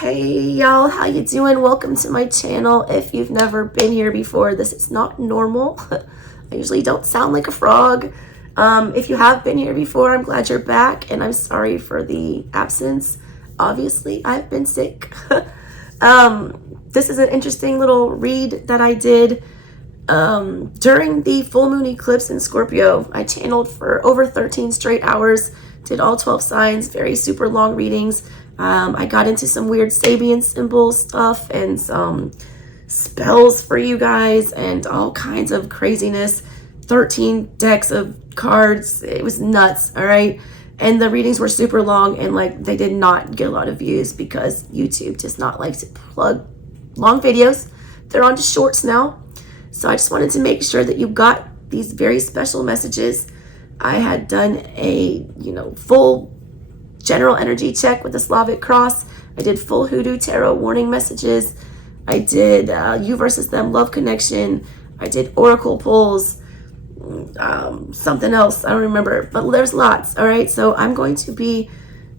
Hey y'all, how you doing? Welcome to my channel. If you've never been here before, this is not normal. I usually don't sound like a frog. If you have been here before, I'm glad you're back, and I'm sorry for the absence. Obviously, I've been sick. This is an interesting little read that I did during the full moon eclipse in Scorpio. I channeled for over 13 straight hours, did all 12 signs, very super long readings. I got into some weird Sabian symbol stuff and some spells for you guys and all kinds of craziness. 13 decks of cards. It was nuts, all right? And the readings were super long, and like they did not get a lot of views because YouTube does not like to plug long videos. They're on to shorts now. So I just wanted to make sure that you got these very special messages. I had done a, full general energy check with the Slavic Cross. I did full Hoodoo Tarot warning messages. I did you versus them love connection. I did oracle pulls, something else, I don't remember, but there's lots. All right, so I'm going to be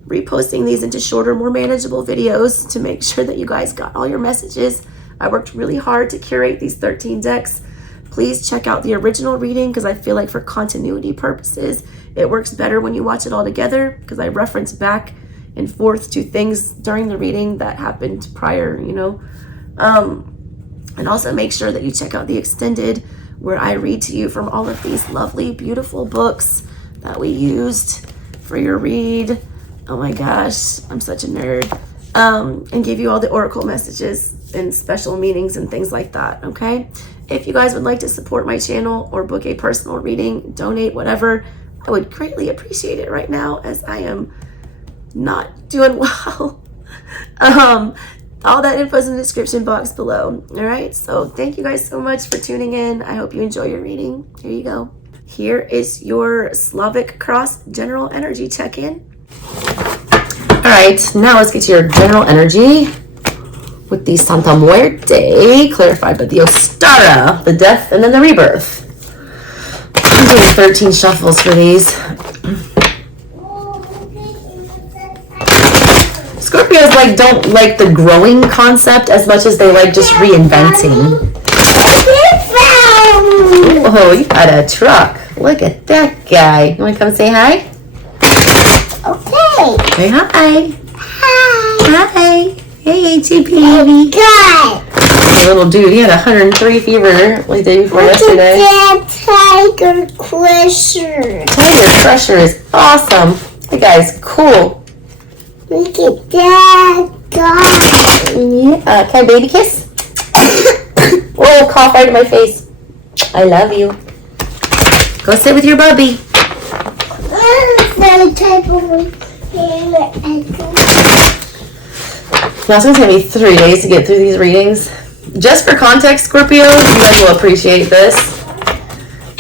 reposting these into shorter, more manageable videos to make sure that you guys got all your messages. I worked really hard to curate these 13 decks. Please check out the original reading because I feel like for continuity purposes, it works better when you watch it all together because I reference back and forth to things during the reading that happened prior, And also make sure that you check out the extended where I read to you from all of these lovely, beautiful books that we used for your read. Oh my gosh, I'm such a nerd. And give you all the oracle messages and special meanings and things like that, okay? If you guys would like to support my channel or book a personal reading, donate, whatever, I would greatly appreciate it right now as I am not doing well. All that info is in the description box below. All right, so thank you guys so much for tuning in. I hope you enjoy your reading. Here you go. Here is your Slavic Cross general energy check-in. All right, now let's get to your general energy with the Santa Muerte, clarified by the Ostara, the death and then the rebirth. I'm doing 13 shuffles for these. Scorpios don't like the growing concept as much as they like just reinventing. Oh, you got a truck. Look at that guy. You want to come say hi? Okay. Say hi. Hi. Hi. Hey, ATP baby. Good. The little dude, he had 103 fever like the day before yesterday. Look at that Tiger Crusher. Tiger Crusher is awesome. That guy's cool. Look at that guy. Yeah. Can I baby kiss? Oh, cough right in my face. I love you. Go sit with your bubby. That type of Now it's going to take me 3 days to get through these readings. Just for context, Scorpio, you guys will appreciate this.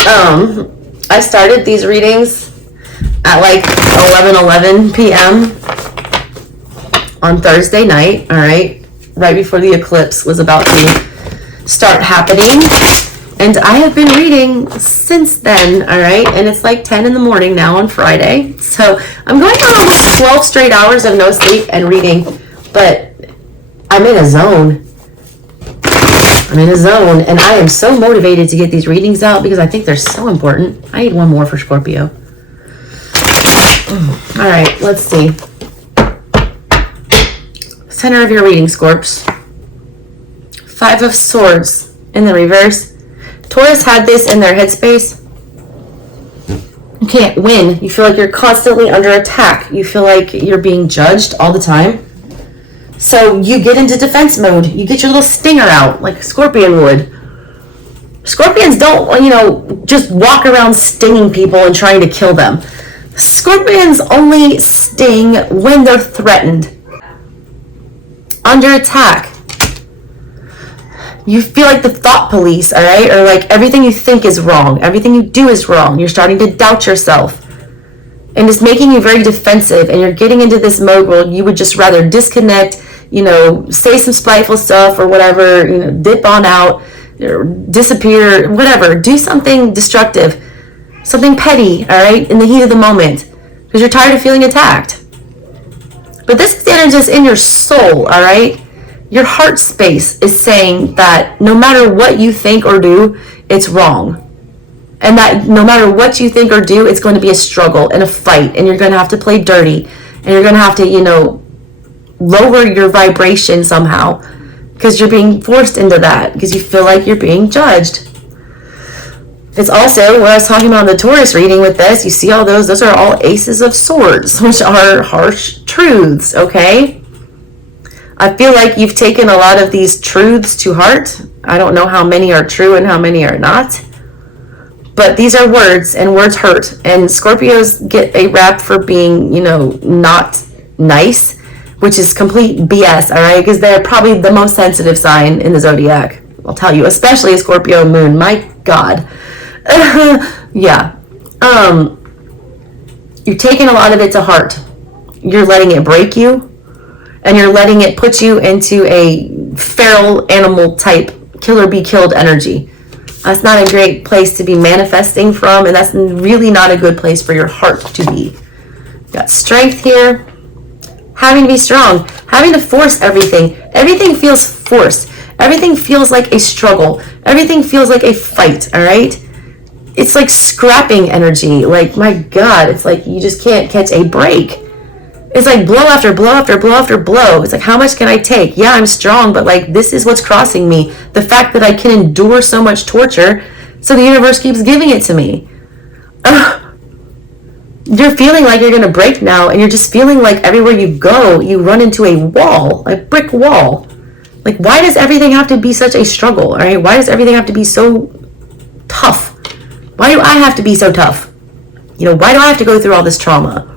I started these readings at like 11 p.m. on Thursday night, all right? Right before the eclipse was about to start happening. And I have been reading since then, all right? And it's like 10 in the morning now on Friday. So I'm going on almost 12 straight hours of no sleep and reading, but I'm in a zone. And I am so motivated to get these readings out because I think they're so important. I need one more for Scorpio. All right, let's see. Center of your reading, Scorps. 5 of Swords in the reverse. Taurus had this in their headspace. You can't win. You feel like you're constantly under attack. You feel like you're being judged all the time. So you get into defense mode. You get your little stinger out like a scorpion would. Scorpions don't, just walk around stinging people and trying to kill them. Scorpions only sting when they're threatened. Under attack. You feel like the thought police, all right? Or like everything you think is wrong. Everything you do is wrong. You're starting to doubt yourself. And it's making you very defensive. And you're getting into this mode where you would just rather disconnect, say some spiteful stuff or whatever, dip on out, or disappear, whatever. Do something destructive, something petty, all right, in the heat of the moment. Because you're tired of feeling attacked. But this is the energy that's in your soul, all right? Your heart space is saying that no matter what you think or do, it's wrong. And that no matter what you think or do, it's going to be a struggle and a fight. And you're going to have to play dirty. And you're going to have to, lower your vibration somehow. Because you're being forced into that. Because you feel like you're being judged. It's also, what I was talking about in the Taurus reading with this, you see all those are all aces of swords, which are harsh truths, okay? I feel like you've taken a lot of these truths to heart. I don't know how many are true and how many are not. But these are words, and words hurt. And Scorpios get a rap for being, not nice, which is complete BS, all right? Because they're probably the most sensitive sign in the zodiac. I'll tell you, especially a Scorpio moon. My God. Yeah. You're taking a lot of it to heart. You're letting it break you. And you're letting it put you into a feral animal type, kill or be killed energy. That's not a great place to be manifesting from, and that's really not a good place for your heart to be. You got strength here, having to be strong, having to force everything. Everything feels forced. Everything feels like a struggle. Everything feels like a fight, all right? It's like scrapping energy. Like, my God, it's like you just can't catch a break. It's like blow after blow after blow after blow. It's like, how much can I take? Yeah, I'm strong, but like, this is what's crossing me. The fact that I can endure so much torture, so the universe keeps giving it to me. You're feeling like you're going to break now, and you're just feeling like everywhere you go, you run into a wall, a brick wall. Like, why does everything have to be such a struggle, all right? Why does everything have to be so tough? Why do I have to be so tough? Why do I have to go through all this trauma?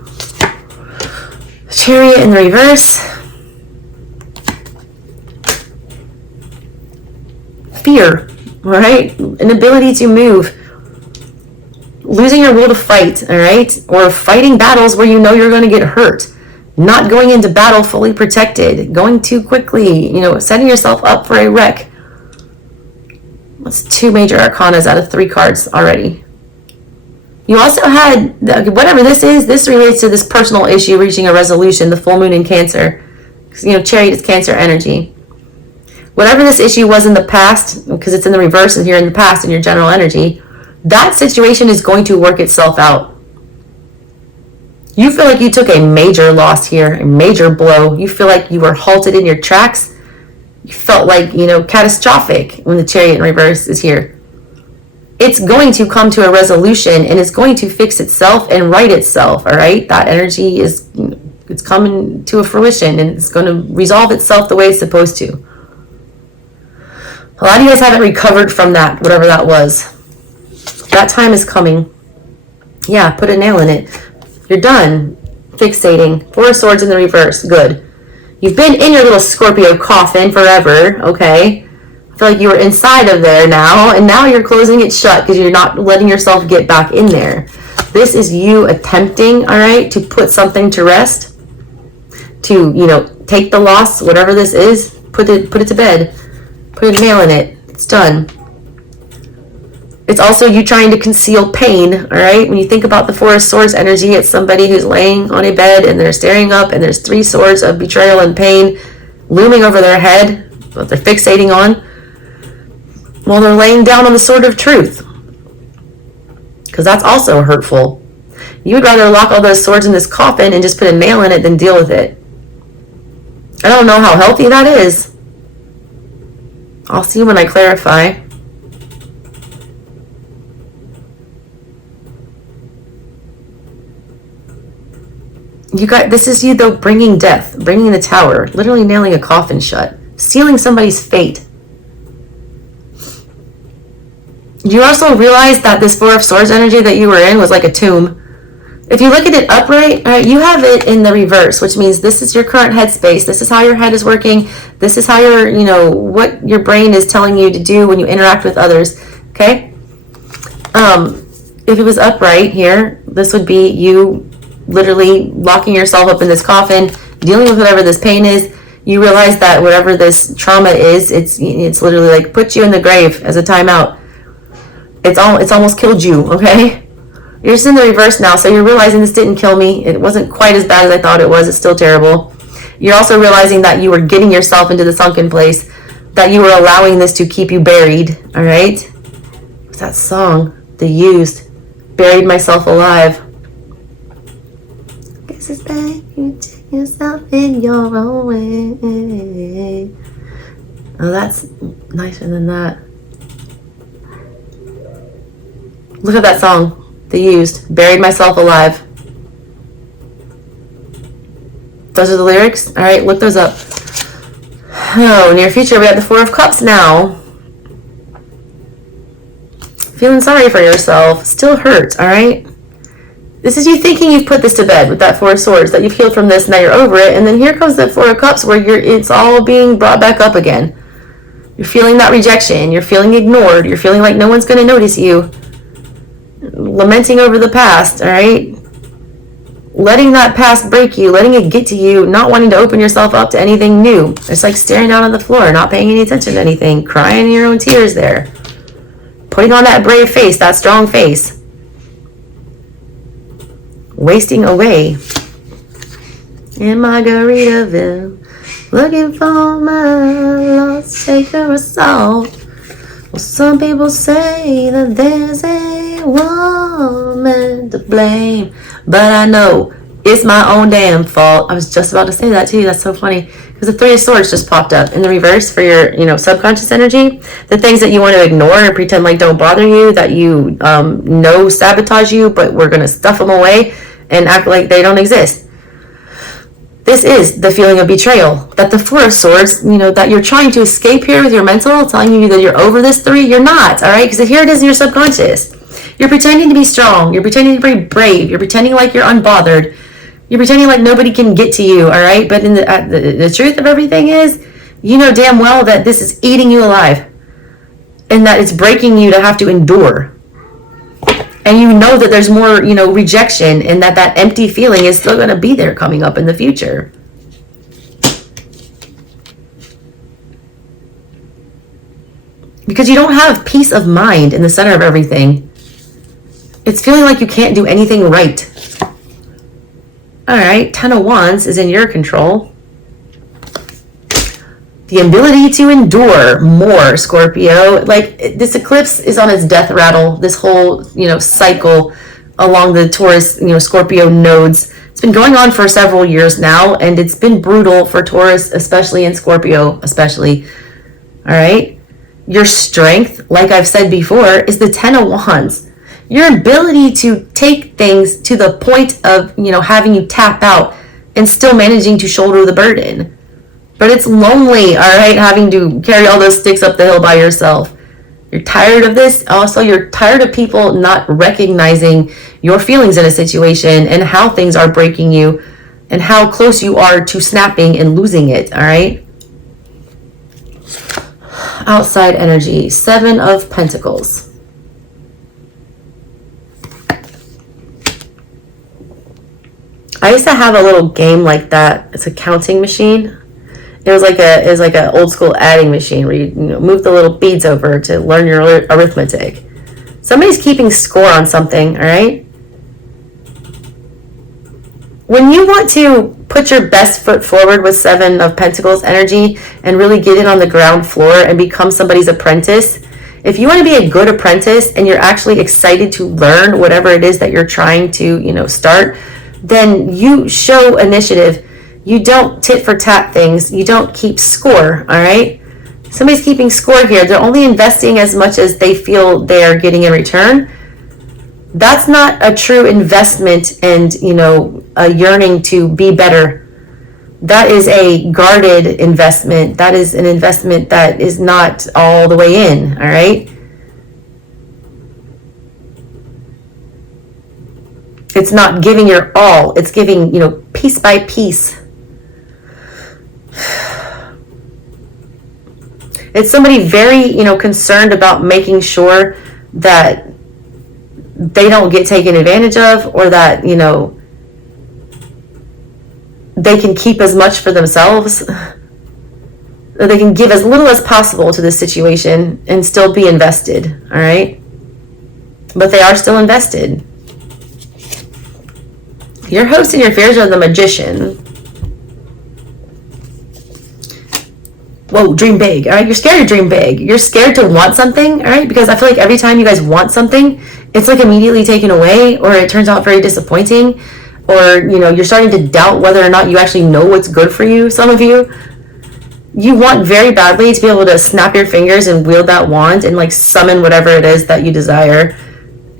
Chariot in the reverse. Fear, all right? Inability to move. Losing your will to fight, all right? Or fighting battles where you're going to get hurt. Not going into battle fully protected. Going too quickly, setting yourself up for a wreck. That's 2 major arcanas out of 3 cards already. You also had, whatever this is, this relates to this personal issue reaching a resolution, the full moon in Cancer. Chariot is Cancer energy. Whatever this issue was in the past, because it's in the reverse and here in the past in your general energy, that situation is going to work itself out. You feel like you took a major loss here, a major blow. You feel like you were halted in your tracks. You felt like, catastrophic when the Chariot in reverse is here. It's going to come to a resolution, and it's going to fix itself and right itself, all right? That energy is, it's coming to a fruition, and it's going to resolve itself the way it's supposed to. A lot of you guys haven't recovered from that, whatever that was. That time is coming. Yeah, put a nail in it. You're done fixating. 4 of Swords in the reverse. Good. You've been in your little Scorpio coffin forever, okay? I feel like you were inside of there now, and now you're closing it shut because you're not letting yourself get back in there. This is you attempting, all right, to put something to rest, to, take the loss, whatever this is, put it to bed, put a nail in it. It's done. It's also you trying to conceal pain, all right? When you think about the 4 of Swords energy, it's somebody who's laying on a bed and they're staring up, and there's 3 swords of betrayal and pain looming over their head, what they're fixating on, while they're laying down on the sword of truth. Because that's also hurtful. You would rather lock all those swords in this coffin and just put a nail in it than deal with it. I don't know how healthy that is. I'll see when I clarify. This is you though, bringing death, bringing the tower, literally nailing a coffin shut, sealing somebody's fate. You also realize that this 4 of Swords energy that you were in was like a tomb. If you look at it upright, you have it in the reverse, which means this is your current headspace. This is how your head is working. This is how what your brain is telling you to do when you interact with others. Okay? If it was upright here, this would be you literally locking yourself up in this coffin, dealing with whatever this pain is. You realize that whatever this trauma is, it's literally like put you in the grave as a timeout. It's almost killed you, okay? You're just in the reverse now, so you're realizing this didn't kill me. It wasn't quite as bad as I thought it was. It's still terrible. You're also realizing that you were getting yourself into the sunken place, that you were allowing this to keep you buried, all right? What's that song? The Used. Buried myself alive. Guess it's bad you take yourself in your own way. Oh, that's nicer than that. Look at that song. The Used. Buried myself alive. Those are the lyrics? All right, look those up. Oh, near future, we have the Four of Cups now. Feeling sorry for yourself. Still hurt, all right? This is you thinking you've put this to bed with that Four of Swords, that you've healed from this, now you're over it, and then here comes the Four of Cups where it's all being brought back up again. You're feeling that rejection. You're feeling ignored. You're feeling like no one's going to notice you. Lamenting over the past, all right? Letting that past break you, letting it get to you, not wanting to open yourself up to anything new. It's like staring down on the floor, not paying any attention to anything, crying your own tears there. Putting on that brave face, that strong face. Wasting away. In Margaritaville, looking for my lost sacred soul. Well, some people say that there's a woman to blame, but I know it's my own damn fault. I was just about to say that too. That's so funny because the Three of Swords just popped up in the reverse for your, subconscious energy. The things that you want to ignore and pretend like don't bother you, that you know sabotage you, but we're gonna stuff them away and act like they don't exist. This is the feeling of betrayal, that the Four of Swords, that you're trying to escape here with your mental, telling you that you're over this three. You're not, all right? Because here it is in your subconscious. You're pretending to be strong. You're pretending to be brave. You're pretending like you're unbothered. You're pretending like nobody can get to you, all right? But in the truth of everything is, you know damn well that this is eating you alive and that it's breaking you to have to endure. And you know that there's more, rejection, and that empty feeling is still going to be there coming up in the future. Because you don't have peace of mind in the center of everything. It's feeling like you can't do anything right. All right, Ten of Wands is in your control. The ability to endure more, Scorpio. Like, this eclipse is on its death rattle, this whole, cycle along the Taurus, Scorpio nodes. It's been going on for several years now, and it's been brutal for Taurus, especially, and Scorpio, especially. All right? Your strength, like I've said before, is the Ten of Wands. Your ability to take things to the point of, having you tap out and still managing to shoulder the burden. But it's lonely, all right, having to carry all those sticks up the hill by yourself. You're tired of this. Also, you're tired of people not recognizing your feelings in a situation and how things are breaking you and how close you are to snapping and losing it, all right? Outside energy, Seven of Pentacles. I used to have a little game like that. It's a counting machine. It was like an old school adding machine where you move the little beads over to learn your arithmetic. Somebody's keeping score on something, all right? When you want to put your best foot forward with Seven of Pentacles energy and really get in on the ground floor and become somebody's apprentice, if you want to be a good apprentice and you're actually excited to learn whatever it is that you're trying to, start, then you show initiative. You don't tit for tat things. You don't keep score, all right? Somebody's keeping score here. They're only investing as much as they feel they are getting in return. That's not a true investment and, a yearning to be better. That is a guarded investment. That is an investment that is not all the way in, all right? It's not giving your all. It's giving, piece by piece. It's somebody very, concerned about making sure that they don't get taken advantage of, or that, they can keep as much for themselves, or they can give as little as possible to this situation and still be invested, all right? But they are still invested. Your host and your fears are the Magician. whoa, dream big, all right? You're scared to dream big. You're scared to want something, all right? Because I feel like every time you guys want something, it's like immediately taken away, or it turns out very disappointing, or, you know, you're starting to doubt whether or not you actually know what's good for you. Some of you want very badly to be able to snap your fingers and wield that wand and like summon whatever it is that you desire.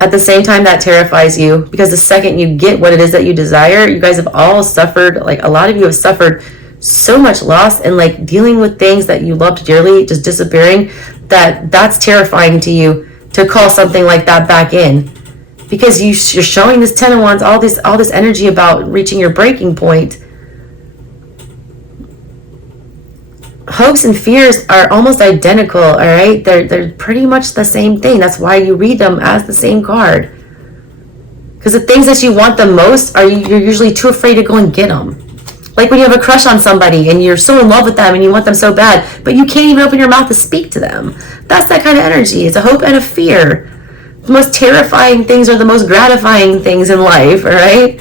At the same time, that terrifies you, because the second you get what it is that you desire, you guys have all suffered, like a lot of you have suffered so much loss and like dealing with things that you loved dearly just disappearing, that's terrifying to you to call something like that back in, because you're showing this 10 of Wands all this energy about reaching your breaking point. Hopes and fears are almost identical, all right? They're pretty much the same thing. That's why you read them as the same card. Because the things that you want the most, you're usually too afraid to go and get them. Like when you have a crush on somebody and you're so in love with them and you want them so bad, but you can't even open your mouth to speak to them. That's that kind of energy. It's a hope and a fear. The most terrifying things are the most gratifying things in life, all right?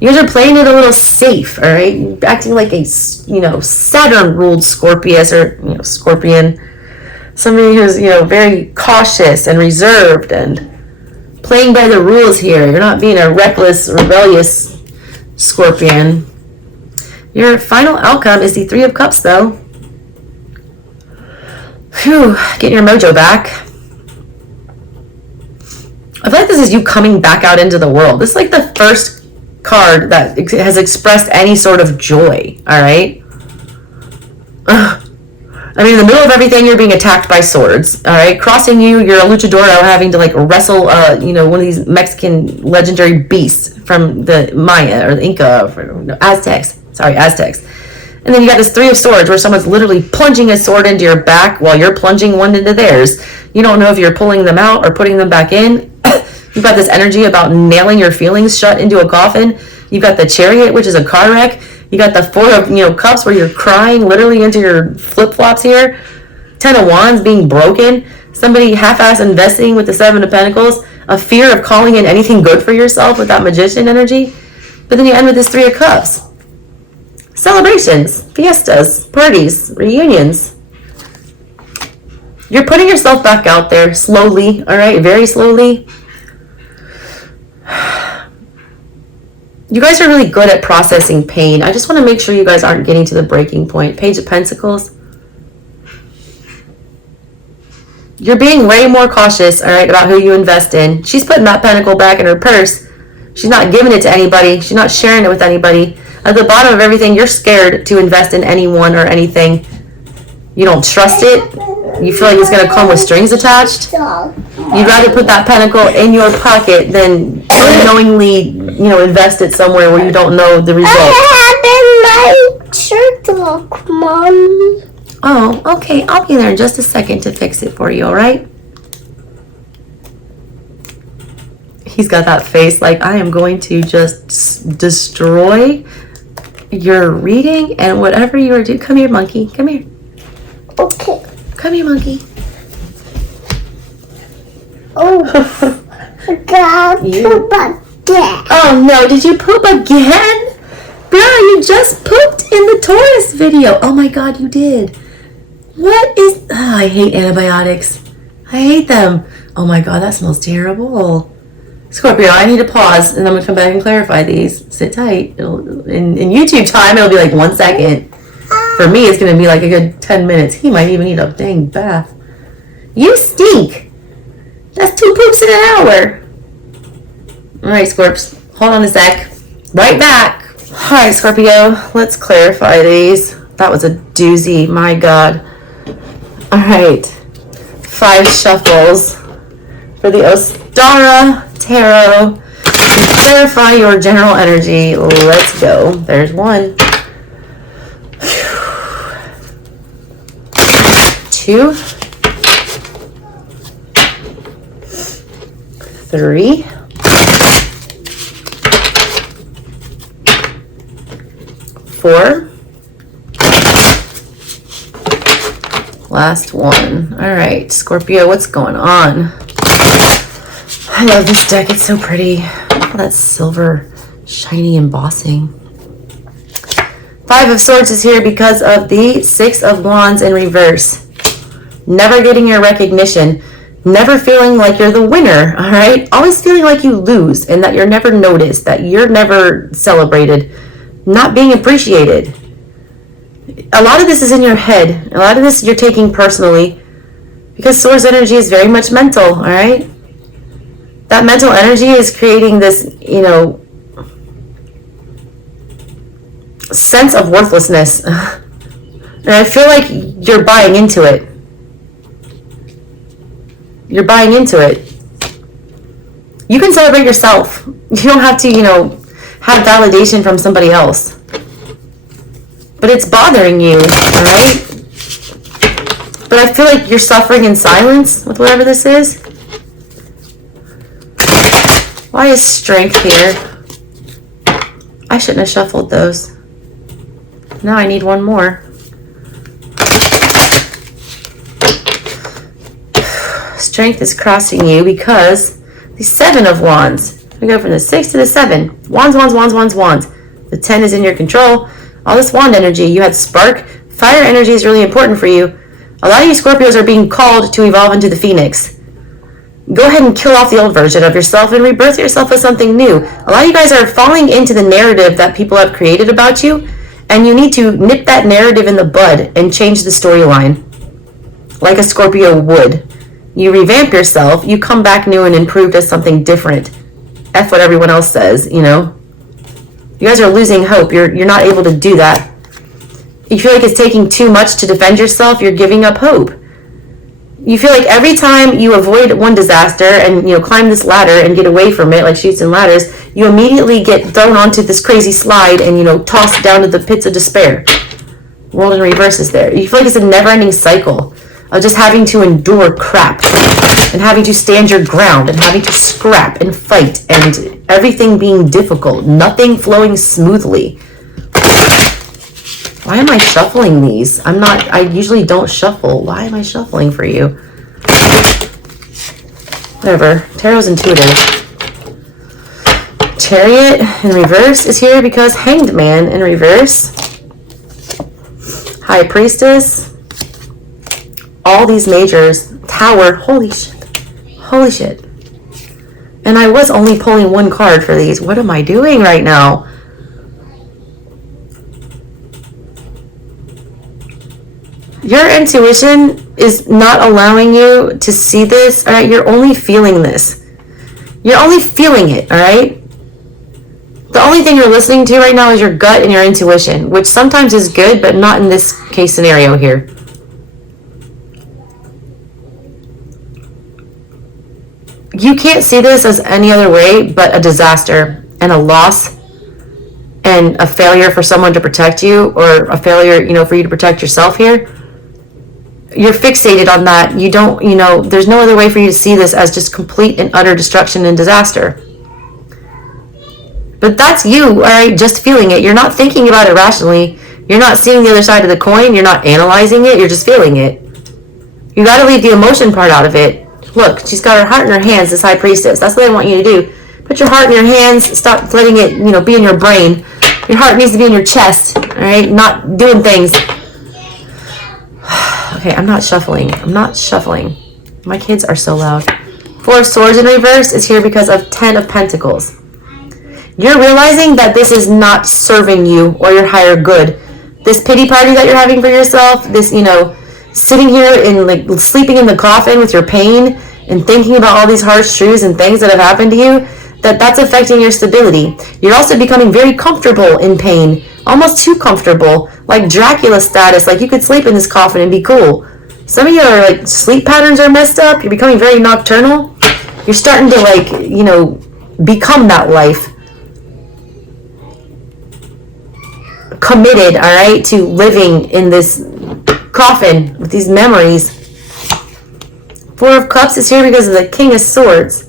You guys are playing it a little safe, all right? Acting like a, you know, Saturn-ruled Scorpius, or, you know, Scorpion. Somebody who's, you know, very cautious and reserved and playing by the rules here. You're not being a reckless, rebellious Scorpion. Your final outcome is the 3 of Cups, though. Phew, getting your mojo back. I feel like this is you coming back out into the world. This is like the first card that has expressed any sort of joy, all right? I mean, in the middle of everything, you're being attacked by swords, all right? Crossing you, you're a luchador having to, like, wrestle, you know, one of these Mexican legendary beasts from the Maya, or the Inca, or Aztecs. And then you got this 3 of Swords where someone's literally plunging a sword into your back while you're plunging one into theirs. You don't know if you're pulling them out or putting them back in. You've got this energy about nailing your feelings shut into a coffin. You've got the Chariot, which is a car wreck. You got the 4 of, you know, Cups where you're crying literally into your flip-flops here. 10 of Wands being broken. Somebody half-ass investing with the 7 of Pentacles. A fear of calling in anything good for yourself with that Magician energy. But then you end with this 3 of Cups. Celebrations, fiestas, parties, reunions. You're putting yourself back out there slowly, all right? Very slowly. You guys are really good at processing pain. I just want to make sure you guys aren't getting to the breaking point. Page of Pentacles. You're being way more cautious, all right, about who you invest in. She's putting that pentacle back in her purse. She's not giving it to anybody. She's not sharing it with anybody. At the bottom of everything, you're scared to invest in anyone or anything. You don't trust it. You feel like it's going to come with strings attached. You'd rather put that pentacle in your pocket than unknowingly, you know, invest it somewhere where you don't know the result. I have in my shirt lock, Mommy. Oh, okay. I'll be there in just a second to fix it for you, all right? He's got that face like, I am going to just destroy your reading and whatever you are doing. Come here, monkey. Come here. Okay. Come here, monkey. Oh, I got poop again. Oh no, did you poop again? Bro, you just pooped in the Taurus video. Oh my god, you did. What is... Oh, I hate antibiotics. I hate them. Oh my god, that smells terrible. Scorpio, I need to pause and I'm going to come back and clarify these. Sit tight. In YouTube time, it'll be like 1 second. For me, it's going to be like a good 10 minutes. He might even need a dang bath. You stink. That's 2 poops in an hour. All right, Scorps. Hold on a sec. Right back. All right, Scorpio. Let's clarify these. That was a doozy. My God. All right. 5 shuffles for the Ostara Tarot. Clarify your general energy. Let's go. There's 1. 2, 3, 4, last 1. All right, Scorpio, what's going on? I love this deck. It's so pretty. Look at that silver, shiny embossing. Five of Swords is here because of the Six of Wands in reverse. Never getting your recognition. Never feeling like you're the winner, all right? Always feeling like you lose and that you're never noticed, that you're never celebrated, not being appreciated. A lot of this is in your head. A lot of this you're taking personally because Swords energy is very much mental, all right? That mental energy is creating this, you know, sense of worthlessness. And I feel like you're buying into it. You're buying into it. You can celebrate yourself. You don't have to, you know, have validation from somebody else. But it's bothering you, alright? But I feel like you're suffering in silence with whatever this is. Why is Strength here? I shouldn't have shuffled those. Now I need one more. Strength is crossing you because the Seven of Wands. We go from the 6 to the 7. Wands, wands, wands, wands, wands. The 10 is in your control. All this wand energy. You had spark. Fire energy is really important for you. A lot of you Scorpios are being called to evolve into the Phoenix. Go ahead and kill off the old version of yourself and rebirth yourself as something new. A lot of you guys are falling into the narrative that people have created about you, and you need to nip that narrative in the bud and change the storyline like a Scorpio would. You revamp yourself, you come back new and improved as something different. F what everyone else says, you know. You guys are losing hope. You're not able to do that. You feel like it's taking too much to defend yourself. You're giving up hope. You feel like every time you avoid one disaster and, you know, climb this ladder and get away from it like Chutes and Ladders, you immediately get thrown onto this crazy slide and, you know, tossed down to the pits of despair. World in reverse is there. You feel like it's a never-ending cycle of just having to endure crap and having to stand your ground and having to scrap and fight and everything being difficult, nothing flowing smoothly. Why am I shuffling these? I usually don't shuffle. Why am I shuffling for you? Whatever. Tarot's intuitive. Chariot in reverse is here because Hanged Man in reverse. High Priestess. All these majors. Tower. Holy shit. Holy shit. And I was only pulling one card for these. What am I doing right now? Your intuition is not allowing you to see this, all right? You're only feeling this. You're only feeling it, all right? The only thing you're listening to right now is your gut and your intuition, which sometimes is good, but not in this case scenario here. You can't see this as any other way but a disaster and a loss and a failure for someone to protect you, or a failure, you know, for you to protect yourself here. You're fixated on that. You don't, you know, there's no other way for you to see this as just complete and utter destruction and disaster. But that's you, all right, just feeling it. You're not thinking about it rationally. You're not seeing the other side of the coin. You're not analyzing it. You're just feeling it. You got to leave the emotion part out of it. Look, she's got her heart in her hands, this High Priestess. That's what I want you to do. Put your heart in your hands. Stop letting it, you know, be in your brain. Your heart needs to be in your chest, all right? Not doing things. Okay, I'm not shuffling. I'm not shuffling. My kids are so loud. Four of Swords in reverse is here because of 10 of Pentacles. You're realizing that this is not serving you or your higher good. This pity party that you're having for yourself, this, you know, sitting here and like sleeping in the coffin with your pain and thinking about all these harsh truths and things that have happened to you, that's affecting your stability. You're also becoming very comfortable in pain, almost too comfortable, like Dracula status, like you could sleep in this coffin and be cool. Some of your like sleep patterns are messed up. You're becoming very nocturnal. You're starting to like, you know, become that life. Committed, all right, to living in this coffin with these memories. Four of Cups is here because of the King of Swords.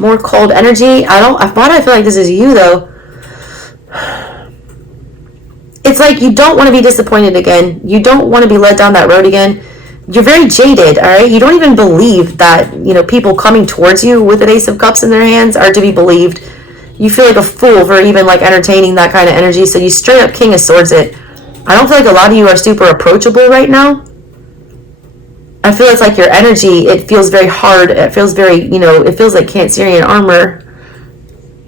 More cold energy. Why do I feel like this is you though? It's like you don't want to be disappointed again. You don't want to be led down that road again. You're very jaded, all right? You don't even believe that, you know, people coming towards you with an Ace of Cups in their hands are to be believed. You feel like a fool for even like entertaining that kind of energy. So you straight up King of Swords it. I don't feel like a lot of you are super approachable right now. I feel it's like your energy, it feels very hard. It feels very, it feels like Cancerian armor.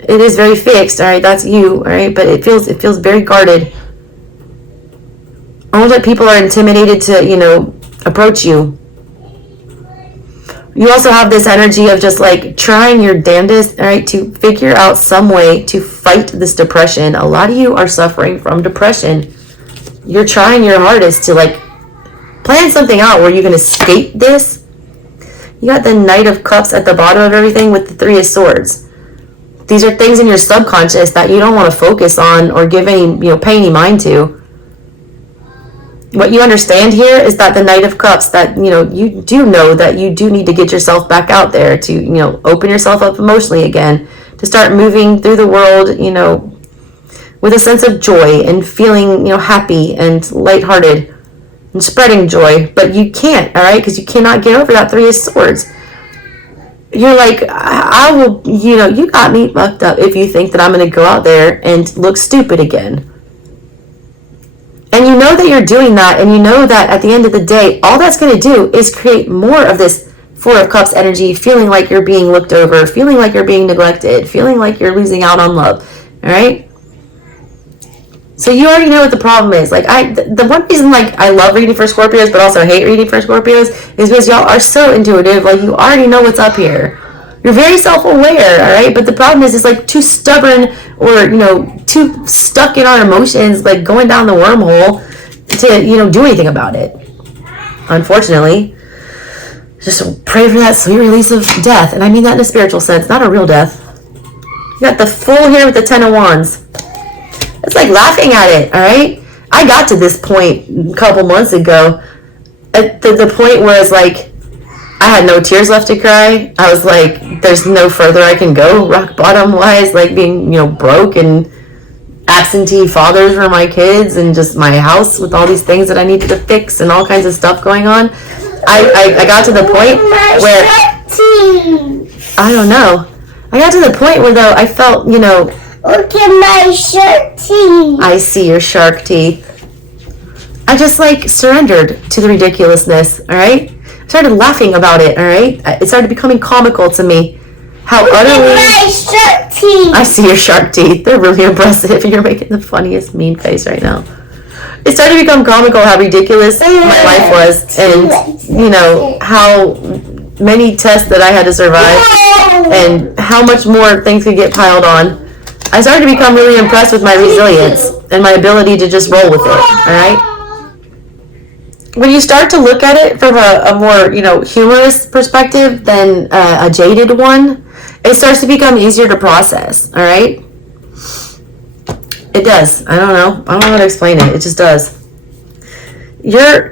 It is very fixed, all right? That's you, all right? But it feels very guarded. Almost like people are intimidated to, approach you. You also have this energy of just like trying your damnedest, all right, to figure out some way to fight this depression. A lot of you are suffering from depression. You're trying your hardest to like plan something out where you can escape this. You got the Knight of Cups at the bottom of everything with the Three of Swords. These are things in your subconscious that you don't want to focus on or give any, pay any mind to. What you understand here is that the Knight of Cups, that, you do know that you do need to get yourself back out there to, open yourself up emotionally again, to start moving through the world, with a sense of joy and feeling, happy and lighthearted and spreading joy. But you can't, all right, because you cannot get over that Three of Swords. You're like, I will, you got me fucked up if you think that I'm going to go out there and look stupid again. And you know that you're doing that, and you know that at the end of the day, all that's going to do is create more of this Four of Cups energy, feeling like you're being looked over, feeling like you're being neglected, feeling like you're losing out on love, all right? So you already know what the problem is. Like, the one reason, like, I love reading for Scorpios, but also hate reading for Scorpios, is because y'all are so intuitive. Like, you already know what's up here. You're very self-aware, all right? But the problem is, it's like too stubborn or, too stuck in our emotions, like going down the wormhole to, do anything about it. Unfortunately. Just pray for that sweet release of death. And I mean that in a spiritual sense, not a real death. You got the Fool here with the Ten of Wands. It's like laughing at it, all right? I got to this point a couple months ago. At the point where it's like, I had no tears left to cry. I was like, there's no further I can go, rock bottom wise, like being, broke and absentee fathers for my kids and just my house with all these things that I needed to fix and all kinds of stuff going on. I got to the point where, I don't know. I got to the point where though I felt, Look at my shark teeth. I see your shark teeth. I just like surrendered to the ridiculousness, all right? I started laughing about it, all right? It started becoming comical to me. How utterly... my shark teeth. I see your shark teeth. They're really impressive. You're making the funniest mean face right now. It started to become comical how ridiculous my life was and, how many tests that I had to survive and how much more things could get piled on. I started to become really impressed with my resilience and my ability to just roll with it, all right? When you start to look at it from a more, humorous perspective than a jaded one, it starts to become easier to process, all right? It does. I don't know how to explain it. It just does. Your,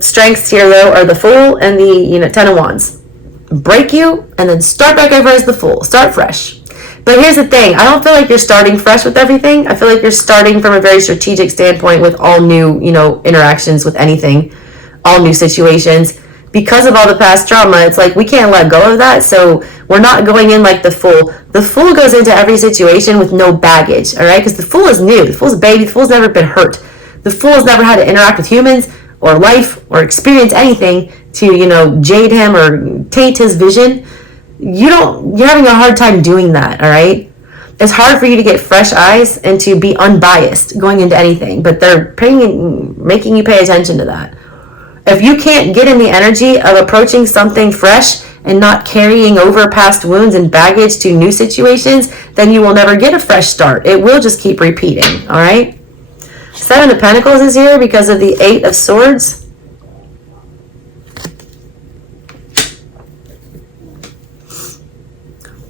strengths here, though, are the Fool and the, Ten of Wands. Break you, and then start back over as the Fool. Start fresh. But here's the thing. I don't feel like you're starting fresh with everything. I feel like you're starting from a very strategic standpoint with all new, interactions with anything, all new situations. Because of all the past trauma, it's like we can't let go of that. So we're not going in like the Fool. The Fool goes into every situation with no baggage, all right? Because the Fool is new. The Fool's a baby. The Fool's never been hurt. The Fool has never had to interact with humans or life or experience anything to, jade him or taint his vision. You're having a hard time doing that, all right? It's hard for you to get fresh eyes and to be unbiased going into anything, but they're making you pay attention to that. If you can't get in the energy of approaching something fresh and not carrying over past wounds and baggage to new situations, then you will never get a fresh start. It will just keep repeating, all right? Seven of Pentacles is here because of the Eight of Swords.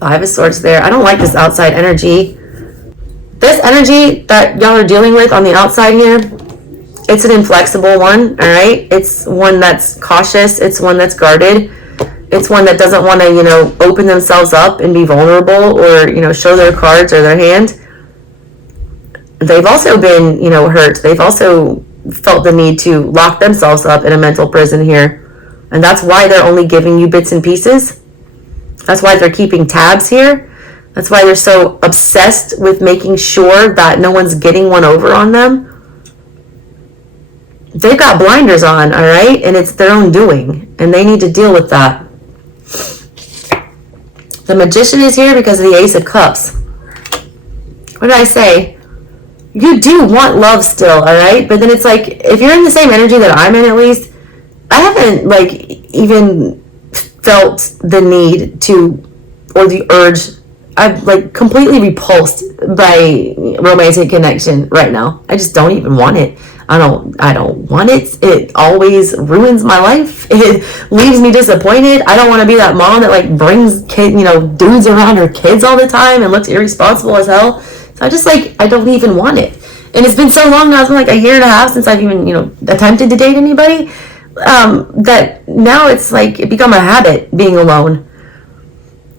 Five of Swords there. I don't like this outside energy. This energy that y'all are dealing with on the outside here, it's an inflexible one, all right? It's one that's cautious. It's one that's guarded. It's one that doesn't want to, open themselves up and be vulnerable or, show their cards or their hand. They've also been, hurt. They've also felt the need to lock themselves up in a mental prison here. And that's why they're only giving you bits and pieces. That's why they're keeping tabs here. That's why they're so obsessed with making sure that no one's getting one over on them. They've got blinders on, all right? And it's their own doing. And they need to deal with that. The Magician is here because of the Ace of Cups. What did I say? You do want love still, all right? But then it's like, if you're in the same energy that I'm in, at least, I haven't, like, even felt the need to, or the urge. I'm, like, completely repulsed by romantic connection right now. I just don't even want it. I don't want it. It always ruins my life. It leaves me disappointed. I don't want to be that mom that, like, brings dudes around her kids all the time and looks irresponsible as hell. So I just, like, I don't even want it. And it's been so long now, it's been like a year and a half since I've even, attempted to date anybody, that now it's like it become a habit being alone.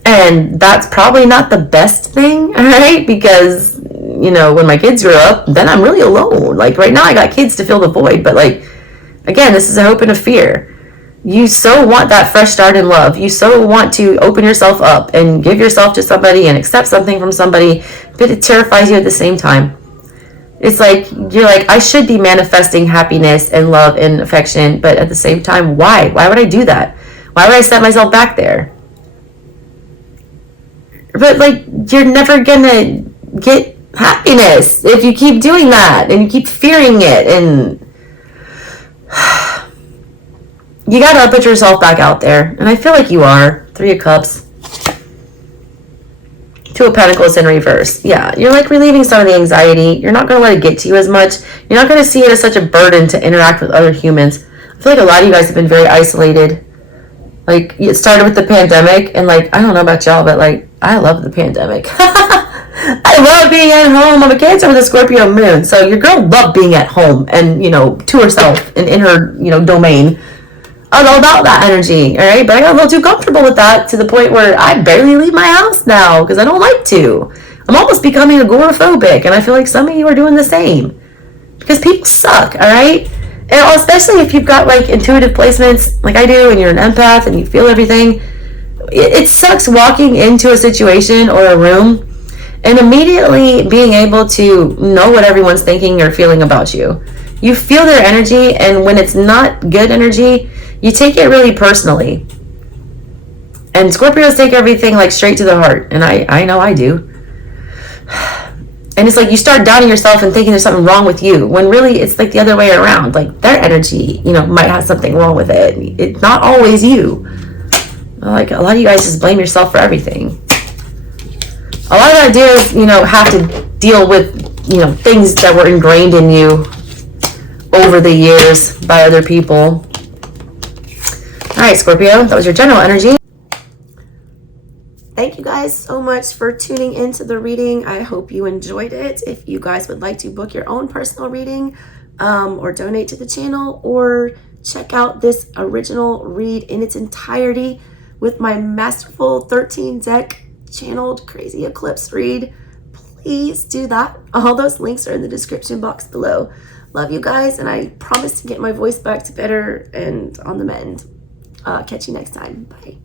And that's probably not the best thing, all right? Because, when my kids grow up, then I'm really alone. Like, right now I got kids to fill the void. But, like, again, this is a hope and a fear. You so want that fresh start in love. You so want to open yourself up and give yourself to somebody and accept something from somebody, but it terrifies you at the same time. It's like, you're like, I should be manifesting happiness and love and affection, but at the same time, why? Why would I do that? Why would I set myself back there? But, like, you're never gonna get happiness if you keep doing that and you keep fearing it, and you gotta put yourself back out there. And I feel like you are. 3 of Cups. 2 of Pentacles in reverse. Yeah, you're, like, relieving some of the anxiety. You're not gonna let it get to you as much. You're not gonna see it as such a burden to interact with other humans. I feel like a lot of you guys have been very isolated. Like, it started with the pandemic, and, like, I don't know about y'all, but, like, I love the pandemic. I love being at home. I'm a Cancer with a Scorpio moon, so your girl loved being at home and, to herself and in her, domain. I know about that energy, all right? But I got a little too comfortable with that to the point where I barely leave my house now because I don't like to. I'm almost becoming agoraphobic, and I feel like some of you are doing the same because people suck, all right? And especially if you've got, like, intuitive placements like I do, and you're an empath and you feel everything. It sucks walking into a situation or a room and immediately being able to know what everyone's thinking or feeling about you. You feel their energy, and when it's not good energy, you take it really personally. And Scorpios take everything, like, straight to the heart, and I know I do. And it's like you start doubting yourself and thinking there's something wrong with you, when really it's like the other way around. Like, their energy, might have something wrong with it. It's not always you. Like, a lot of you guys just blame yourself for everything. A lot of that do is, have to deal with, things that were ingrained in you over the years by other people. All right, Scorpio, that was your general energy. Thank you guys so much for tuning into the reading. I hope you enjoyed it. If you guys would like to book your own personal reading, or donate to the channel, or check out this original read in its entirety with my masterful 13 deck channeled crazy eclipse read, please do that. All those links are in the description box below. Love you guys, and I promise to get my voice back to better and on the mend. Catch you next time. Bye.